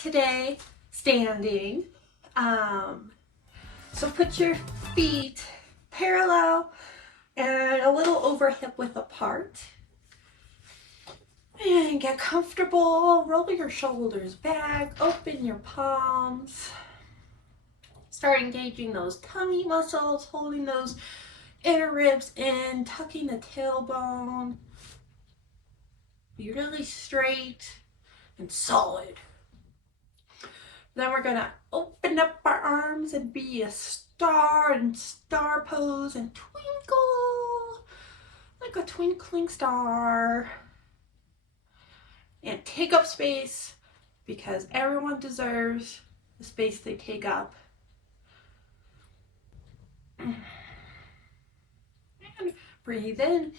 today standing. So put your feet parallel and a little over hip width apart. And get comfortable. Roll your shoulders back. Open your palms. Start engaging those tummy muscles, holding those inner ribs in, tucking the tailbone. Be really straight and solid. Then we're gonna open up our arms and be a star and star pose and twinkle like a twinkling star. And take up space because everyone deserves the space they take up. And breathe in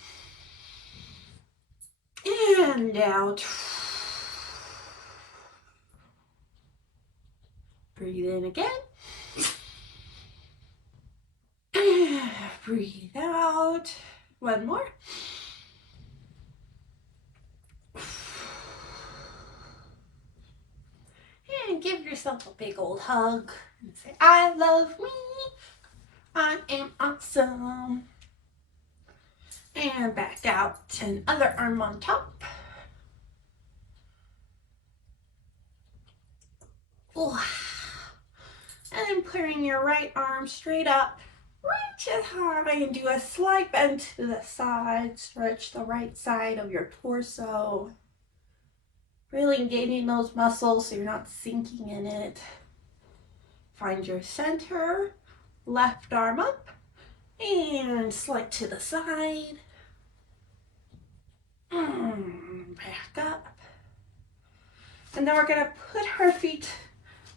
and out. Breathe in again. Breathe out. One more. And give yourself a big old hug and say, I love me. I am awesome. And back out and other arm on top. Ooh. And then putting your right arm straight up, reach it high and do a slight bend to the side. Stretch the right side of your torso. Really engaging those muscles so you're not sinking in it. Find your center, left arm up, and slide to the side. Back up. And then we're gonna put our feet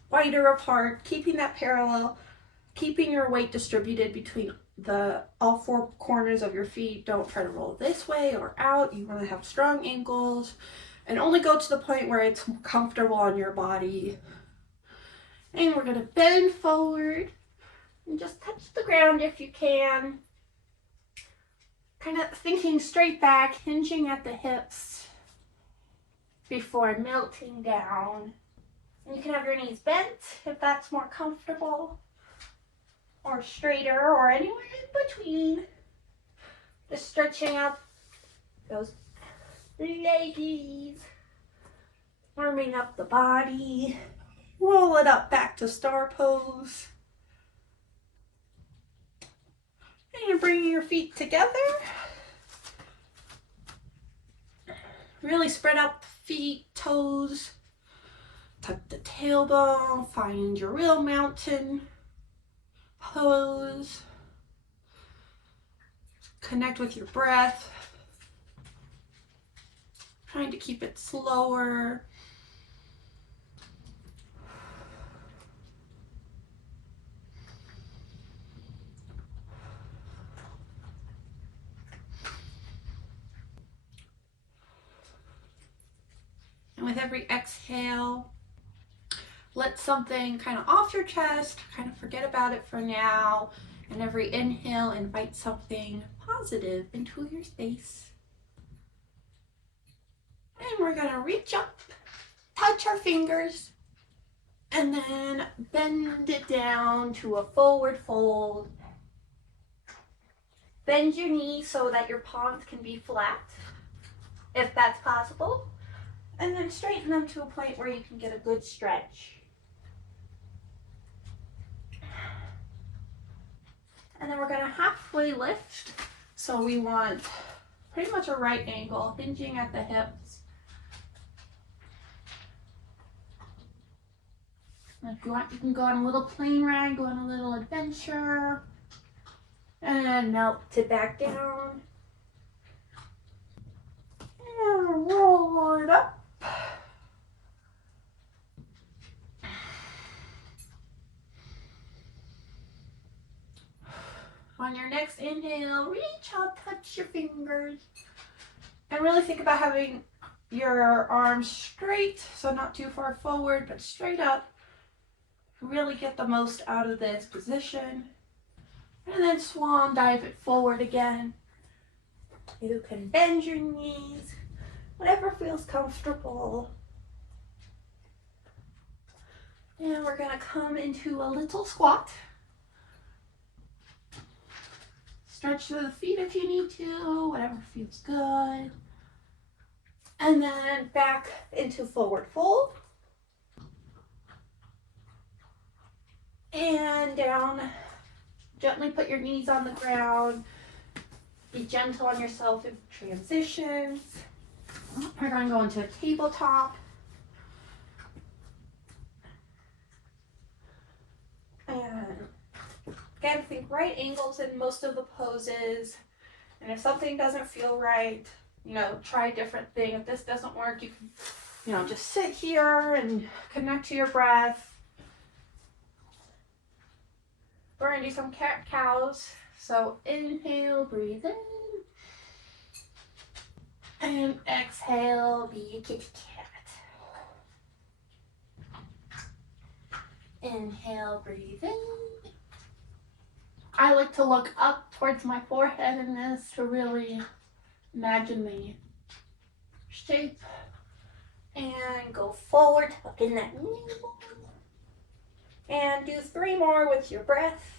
wider apart, keeping that parallel, keeping your weight distributed between all four corners of your feet. Don't try to roll this way or out. You want to have strong ankles and only go to the point where it's comfortable on your body. And we're going to bend forward and just touch the ground if you can. Kind of thinking straight back, hinging at the hips before melting down. And you can have your knees bent if that's more comfortable, or straighter, or anywhere in between. Just stretching out those leggies, warming up the body. Roll it up back to star pose. And you're bringing your feet together. Really spread out the feet, toes. Tuck the tailbone. Find your real mountain pose. Connect with your breath. Trying to keep it slower. And with every exhale, let something kind of off your chest, kind of forget about it for now. And every inhale, invite something positive into your space. And we're gonna reach up, touch our fingers, and then bend it down to a forward fold. Bend your knees so that your palms can be flat, if that's possible. And then straighten them to a point where you can get a good stretch. And then we're gonna halfway lift. So we want pretty much a right angle, hinging at the hips. If you want, you can go on a little plane ride, go on a little adventure. And melt it back down. And roll it up. On your next inhale, reach out, touch your fingers. And really think about having your arms straight, so not too far forward, but straight up. Really get the most out of this position. And then swan dive it forward again. You can bend your knees, whatever feels comfortable. And we're gonna come into a little squat. Stretch the feet if you need to, whatever feels good. And then back into forward fold. And down. Gently put your knees on the ground. Be gentle on yourself in transitions. We're going to go into a tabletop. And again, think right angles in most of the poses. And if something doesn't feel right, try a different thing. If this doesn't work, you can, just sit here and connect to your breath. We're going to do some cat-cows. So inhale, breathe in. And exhale, be a kitty cat. Inhale, breathe in. I like to look up towards my forehead in this to really imagine the shape. And go forward, tuck in that navel. And do 3 more with your breath.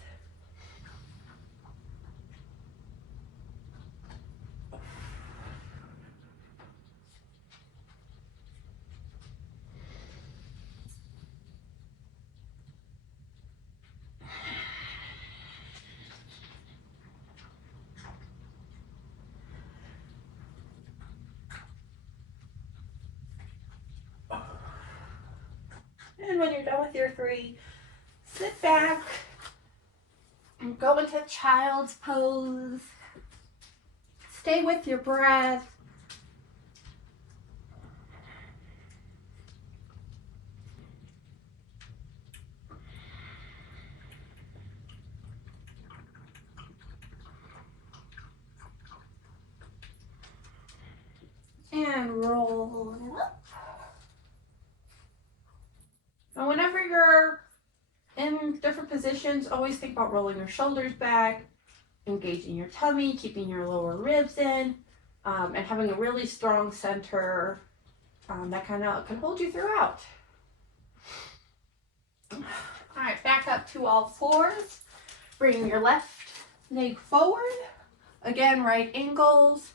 And when you're done with your 3, sit back and go into child's pose. Stay with your breath. And roll it up. And whenever you're in different positions, always think about rolling your shoulders back, engaging your tummy, keeping your lower ribs in, and having a really strong center that kind of can hold you throughout. All right, back up to all fours. Bring your left leg forward. Again, right angles.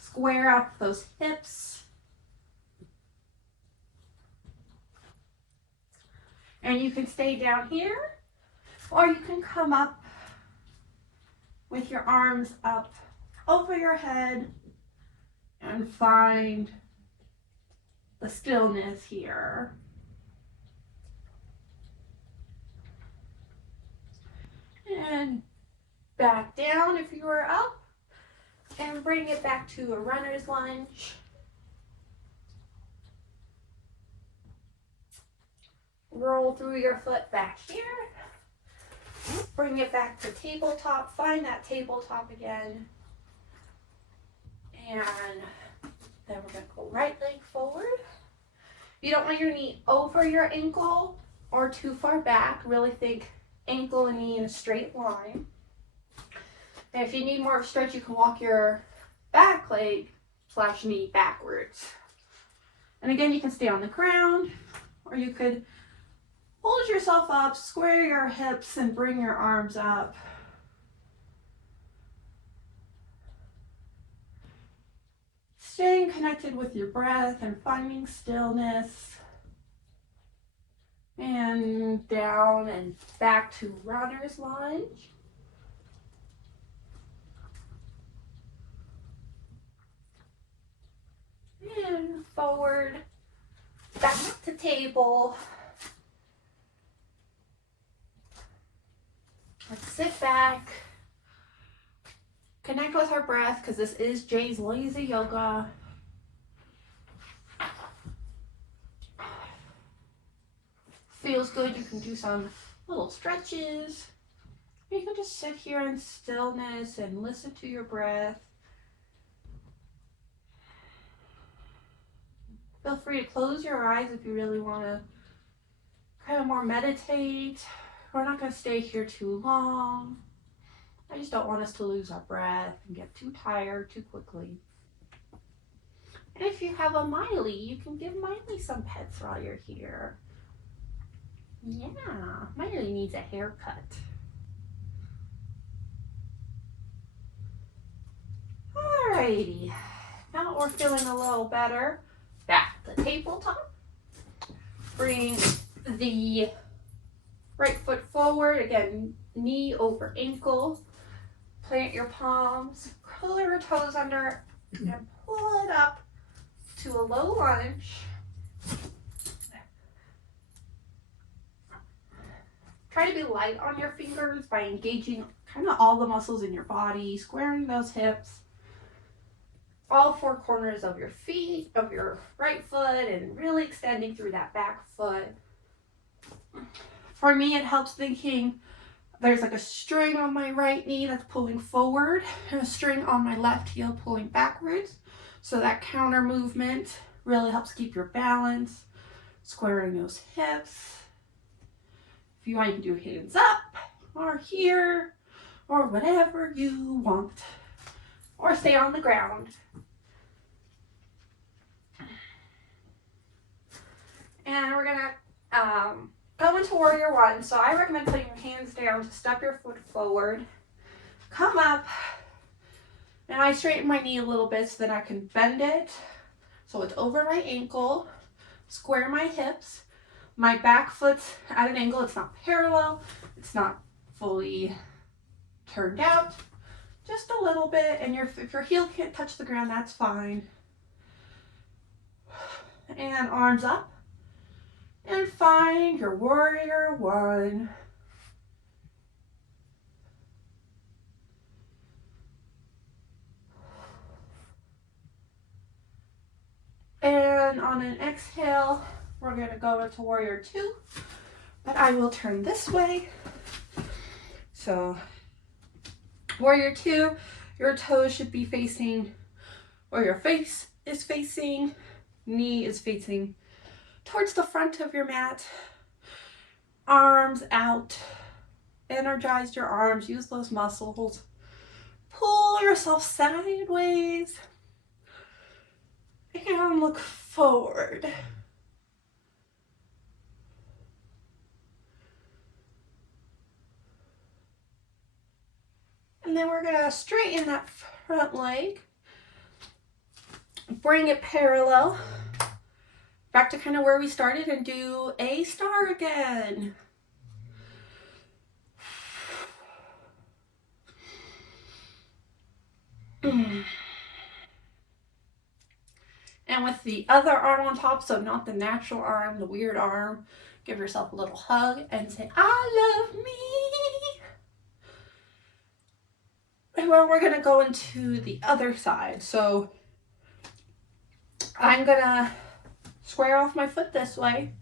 Square out those hips. And you can stay down here, or you can come up with your arms up over your head and find the stillness here. And back down if you were up, and bring it back to a runner's lunge. Roll through your foot back here. Bring it back to tabletop. Find that tabletop again. And then we're going to go right leg forward. You don't want your knee over your ankle or too far back. Really think ankle and knee in a straight line. And if you need more stretch, you can walk your back leg / knee backwards. And again, you can stay on the ground, or you could hold yourself up, square your hips, and bring your arms up. Staying connected with your breath and finding stillness. And down and back to runner's lunge. And forward, back to table. Let's sit back, connect with our breath, because this is Jay's lazy yoga. Feels good. You can do some little stretches. You can just sit here in stillness and listen to your breath. Feel free to close your eyes if you really want to kind of more meditate. We're not going to stay here too long. I just don't want us to lose our breath and get too tired too quickly. And if you have a Miley, you can give Miley some pets while you're here. Yeah, Miley needs a haircut. Alrighty, now we're feeling a little better. Back to the tabletop. Bring the right foot forward, again, knee over ankle. Plant your palms, curl your toes under, and pull it up to a low lunge. Try to be light on your fingers by engaging kind of all the muscles in your body, squaring those hips, all four corners of your feet, of your right foot, and really extending through that back foot. For me, it helps thinking there's like a string on my right knee that's pulling forward and a string on my left heel pulling backwards. So that counter movement really helps keep your balance, squaring those hips. If you want, you can do hands up or here or whatever you want, or stay on the ground. And we're gonna go into Warrior One. So I recommend putting your hands down to step your foot forward, come up, and I straighten my knee a little bit so that I can bend it so it's over my ankle, square my hips. My back foot's at an angle, it's not parallel, it's not fully turned out, just a little bit, and if your heel can't touch the ground, that's fine. And arms up, and find your Warrior One. And on an exhale, we're gonna go into Warrior Two, but I will turn this way. So Warrior Two, your toes should be facing, or your face is facing, knee is facing towards the front of your mat, arms out, energize your arms, use those muscles, pull yourself sideways, and look forward. And then we're gonna straighten that front leg, bring it parallel, back to kind of where we started, and do a star again. And with the other arm on top, so not the natural arm, the weird arm, give yourself a little hug and say, I love me. And well, we're gonna go into the other side. So I'm gonna square off my foot this way,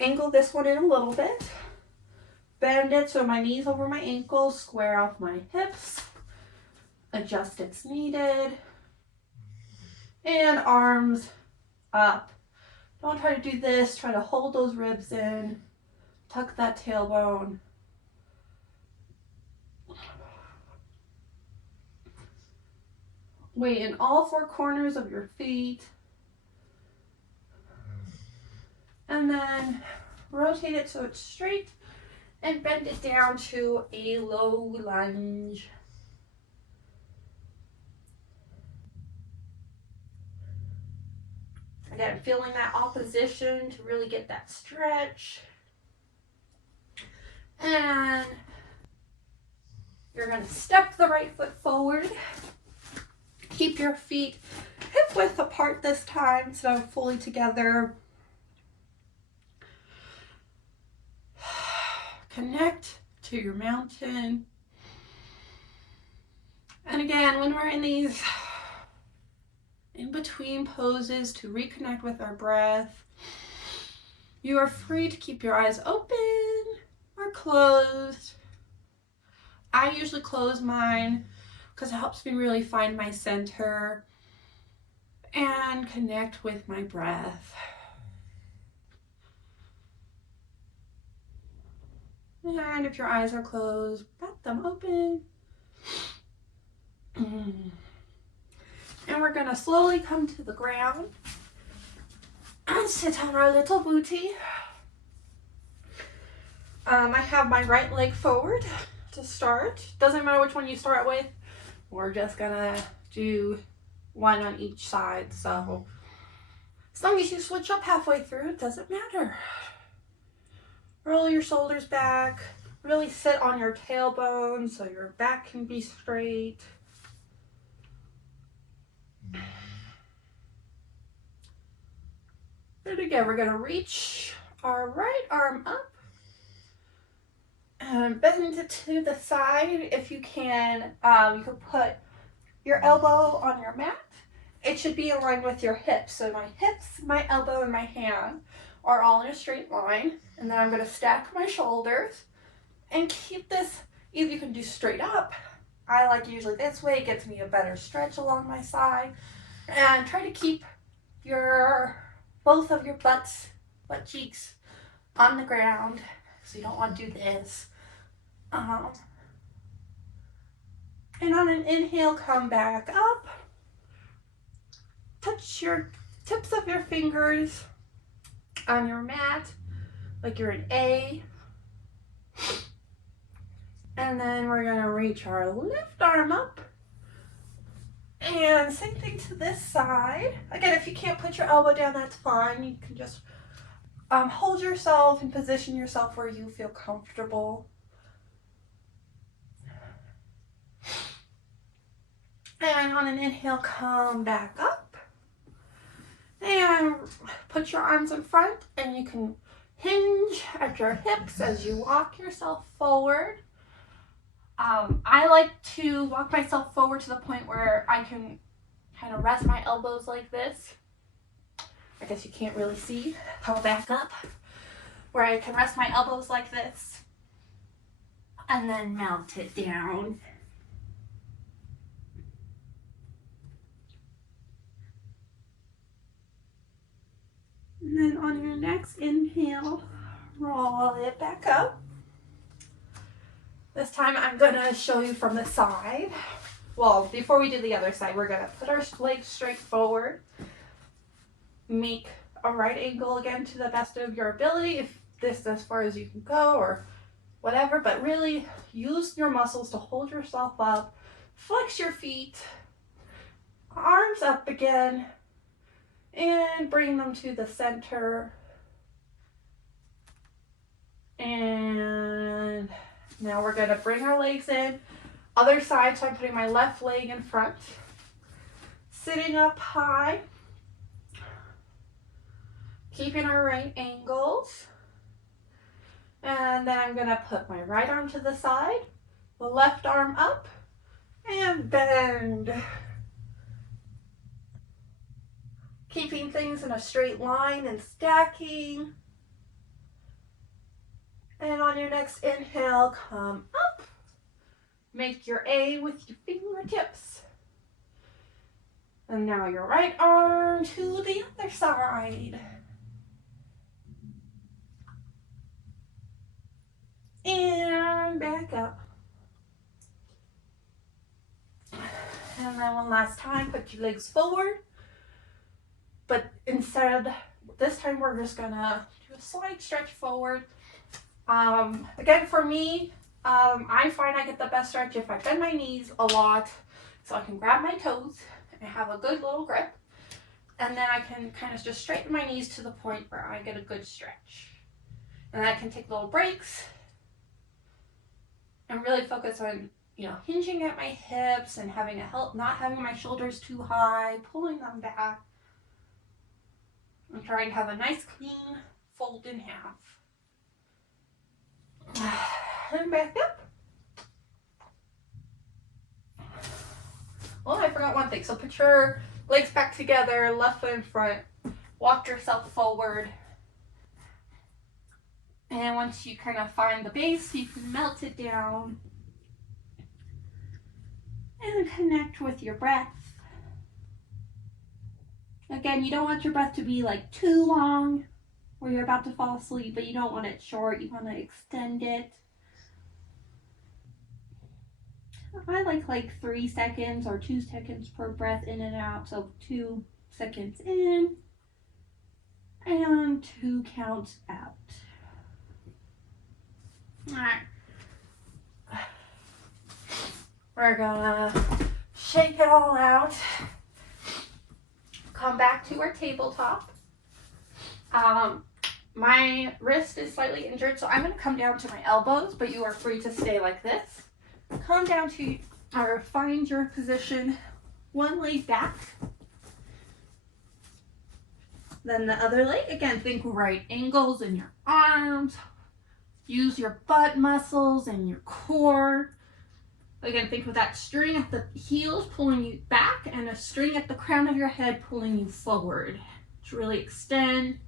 angle this one in a little bit, bend it so my knee's over my ankles, square off my hips, adjust it's needed, and arms up. Don't try to do this, try to hold those ribs in, tuck that tailbone. Weight in all four corners of your feet. And then rotate it so it's straight and bend it down to a low lunge. Again, feeling that opposition to really get that stretch. And you're going to step the right foot forward. Keep your feet hip width apart this time, so fully together. Connect to your mountain. And again, when we're in these in-between poses to reconnect with our breath, you are free to keep your eyes open or closed. I usually close mine because it helps me really find my center and connect with my breath. And if your eyes are closed, bat them open. And we're gonna slowly come to the ground and sit on our little booty. I have my right leg forward to start. Doesn't matter which one you start with. We're just gonna do one on each side. So as long as you switch up halfway through, it doesn't matter. Roll your shoulders back. Really sit on your tailbone so your back can be straight. And again, we're gonna reach our right arm up and bend it to the side. If you can, you can put your elbow on your mat. It should be in line with your hips. So my hips, my elbow, and my hand are all in a straight line. And then I'm gonna stack my shoulders and keep this, either you can do straight up. I like usually this way, it gets me a better stretch along my side. And try to keep both of your butt cheeks on the ground. So you don't want to do this. And on an inhale, come back up. Touch your tips of your fingers on your mat like you're an A. And then we're gonna reach our left arm up. And same thing to this side. Again, if you can't put your elbow down, that's fine. You can just hold yourself and position yourself where you feel comfortable. And on an inhale, come back up. And put your arms in front, and you can hinge at your hips as you walk yourself forward. I like to walk myself forward to the point where I can kind of rest my elbows like this. I guess you can't really see. I'll back up. Where I can rest my elbows like this. And then melt it down. And then on your next inhale, roll it back up. This time I'm gonna show you from the side. Well, before we do the other side, we're gonna put our legs straight forward. Make a right angle again to the best of your ability, if this is as far as you can go or whatever, but really use your muscles to hold yourself up. Flex your feet, arms up again, and bring them to the center. And now we're gonna bring our legs in. Other side, so I'm putting my left leg in front. Sitting up high. Keeping our right angles. And then I'm gonna put my right arm to the side, the left arm up, and bend. Keeping things in a straight line and stacking. And on your next inhale, come up. Make your A with your fingertips. And now your right arm to the other side. And back up. And then one last time, put your legs forward. But instead, this time we're just gonna do a slight stretch forward. Again, for me, I find I get the best stretch if I bend my knees a lot so I can grab my toes and have a good little grip. And then I can kind of just straighten my knees to the point where I get a good stretch. And I can take little breaks and really focus on, hinging at my hips and not having my shoulders too high, pulling them back. I'm trying to have a nice clean fold in half. And back up. Oh, I forgot one thing. So put your legs back together, left foot in front, walk yourself forward. And once you kind of find the base, you can melt it down. And connect with your breath. Again, you don't want your breath to be like too long where you're about to fall asleep, but you don't want it short. You want to extend it. I like 3 seconds or 2 seconds per breath in and out. So 2 seconds in and 2 counts out. Alright. We're gonna shake it all out. Come back to our tabletop. My wrist is slightly injured, so I'm going to come down to my elbows, but you are free to stay like this. Come down to, or find your position, one leg back. Then the other leg. Again, think right angles in your arms. Use your butt muscles and your core. Again, think of that string at the heels pulling you back and a string at the crown of your head pulling you forward. To really extend.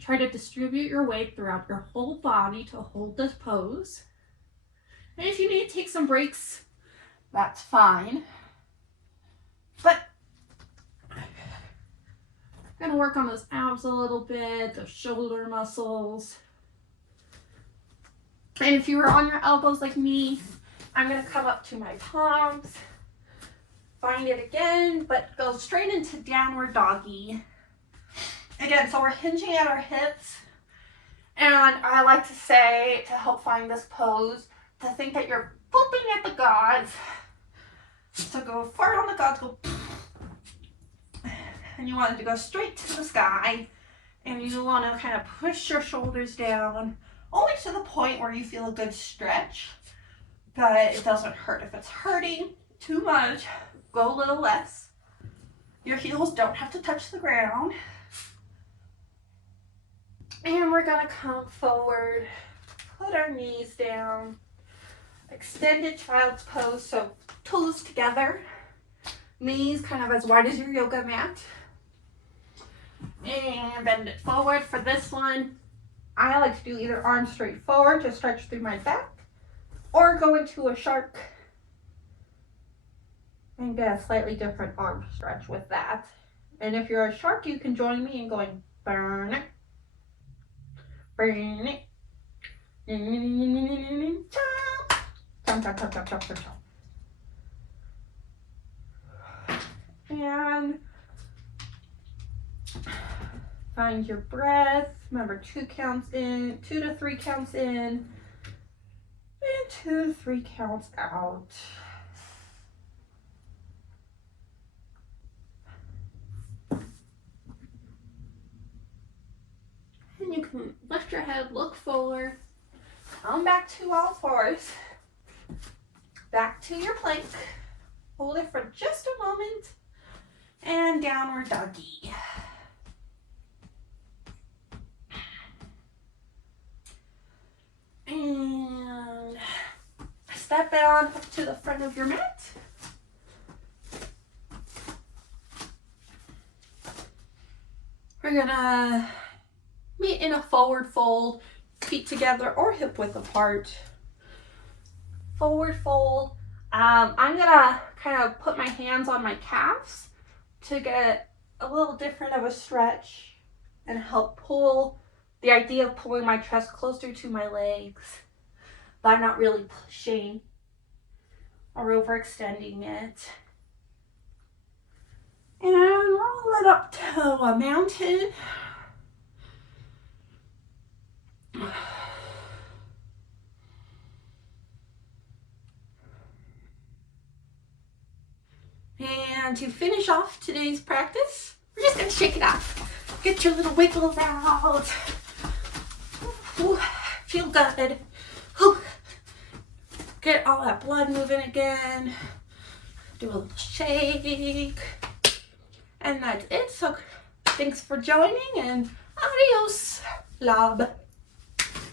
Try to distribute your weight throughout your whole body to hold this pose. And if you need to take some breaks, that's fine. But I'm going to work on those abs a little bit, those shoulder muscles. And if you were on your elbows like me, I'm going to come up to my palms, find it again, but go straight into downward doggy. Again, so we're hinging at our hips, and I like to say, to help find this pose, to think that you're booping at the gods. So go far on the gods, go, and you want it to go straight to the sky, and you want to kind of push your shoulders down, only to the point where you feel a good stretch, but it doesn't hurt. If it's hurting too much, go a little less. Your heels don't have to touch the ground. And we're going to come forward, put our knees down, extended child's pose, so toes together, knees kind of as wide as your yoga mat, and bend it forward. For this one, I like to do either arms straight forward to stretch through my back, or go into a shark and get a slightly different arm stretch with that. And if you're a shark, you can join me in going burn it. Burn it. Chomp, chomp, chomp, chomp, chomp, chomp, chomp. And find your breath. Remember, 2 counts in, 2 to 3 counts in, and 2 to 3 counts out. And you can lift your head, look forward, come back to all fours, back to your plank, hold it for just a moment, and downward doggy. And step on up to the front of your mat. We're gonna meet in a forward fold, feet together or hip width apart. Forward fold. I'm gonna kind of put my hands on my calves to get a little different of a stretch and help pull, the idea of pulling my chest closer to my legs, but I'm not really pushing or overextending it. And roll it up to a mountain. And to finish off today's practice, we're just going to shake it off. Get your little wiggles out. Ooh, feel good. Ooh. Get all that blood moving again. Do a little shake. And that's it. So thanks for joining, and adios, love.